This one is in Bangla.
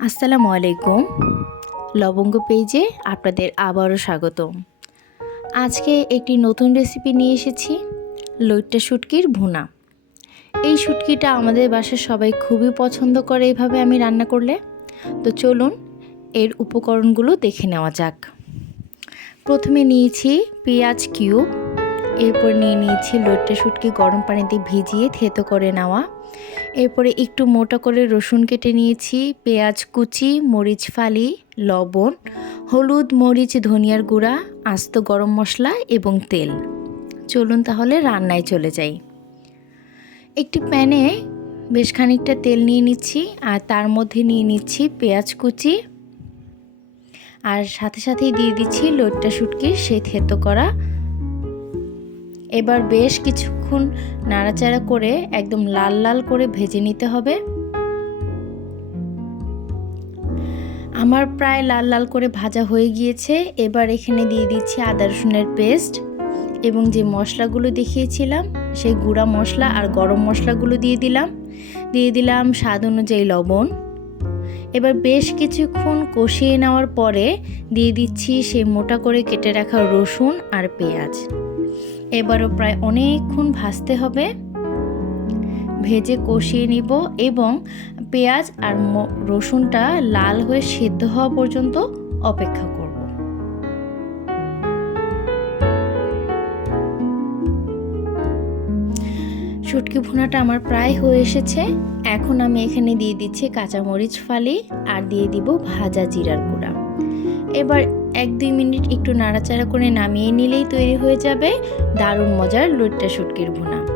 আসসালামু আলাইকুম। লবঙ্গ পেজে আপনাদের আবারও স্বাগতম। আজকে একটি নতুন রেসিপি নিয়ে এসেছি, লইট্টা শুটকির ভুনা। এই শুটকিটা আমাদের বাসার সবাই খুবই পছন্দ করে এইভাবে আমি রান্না করলে। তো চলুন এর উপকরণগুলো দেখে নেওয়া যাক। প্রথমে নিয়েছি পেঁয়াজ কিউব, এরপর নিয়ে নিয়েছি লইট্টা শুটকি গরম পানিতে ভিজিয়ে থেতো করে নেওয়া। এরপরে একটু মোটা করে রসুন কেটে নিয়েছি, পেঁয়াজ কুচি, মরিচ ফালি, লবণ, হলুদ, মরিচ, ধনিয়ার গুঁড়া, আস্ত গরম মশলা এবং তেল। চলুন তাহলে রান্নায় চলে যাই। একটি প্যানে বেশ খানিকটা তেল নিয়ে নিচ্ছি আর তার মধ্যে নিয়ে নিচ্ছি পেঁয়াজ কুচি আর সাথে সাথেই দিয়ে দিচ্ছি লইট্টা শুটকির সেই থেতো করা। এবার বেশ কিছুক্ষণ নাড়াচাড়া করে একদম লাল লাল করে ভেজে নিতে হবে। আমার প্রায় লাল লাল করে ভাজা হয়ে গিয়েছে। এবার এখানে দিয়ে দিচ্ছি আদা রসুনের পেস্ট এবং যে মশলাগুলো দেখিয়েছিলাম সেই গুঁড়া মশলা আর গরম মশলাগুলো দিয়ে দিলাম স্বাদ অনুযায়ী লবণ। এবার বেশ কিছুক্ষণ কষিয়ে নেওয়ার পরে দিয়ে দিচ্ছি সেই মোটা করে কেটে রাখা রসুন আর পেঁয়াজ। এবারও প্রায় অনেকক্ষণ ভাজতে হবে, ভেজে কষিয়ে নিব এবং পেঁয়াজ আর রসুনটা লাল হয়ে সিদ্ধ হওয়া পর্যন্ত অপেক্ষা করব। শুটকি ভুনাটা আমার প্রায় হয়ে এসেছে। এখন আমি এখানে দিয়ে দিচ্ছি কাঁচামরিচ ফালি আর দিয়ে দিব ভাজা জিরার গুঁড়া। এবার 1-2 মিনিট একটু নাড়াচাড়া করে নামিয়ে নিলেই তৈরি হয়ে যাবে দারুণ মজার লইট্টা শুটকির ভুনা।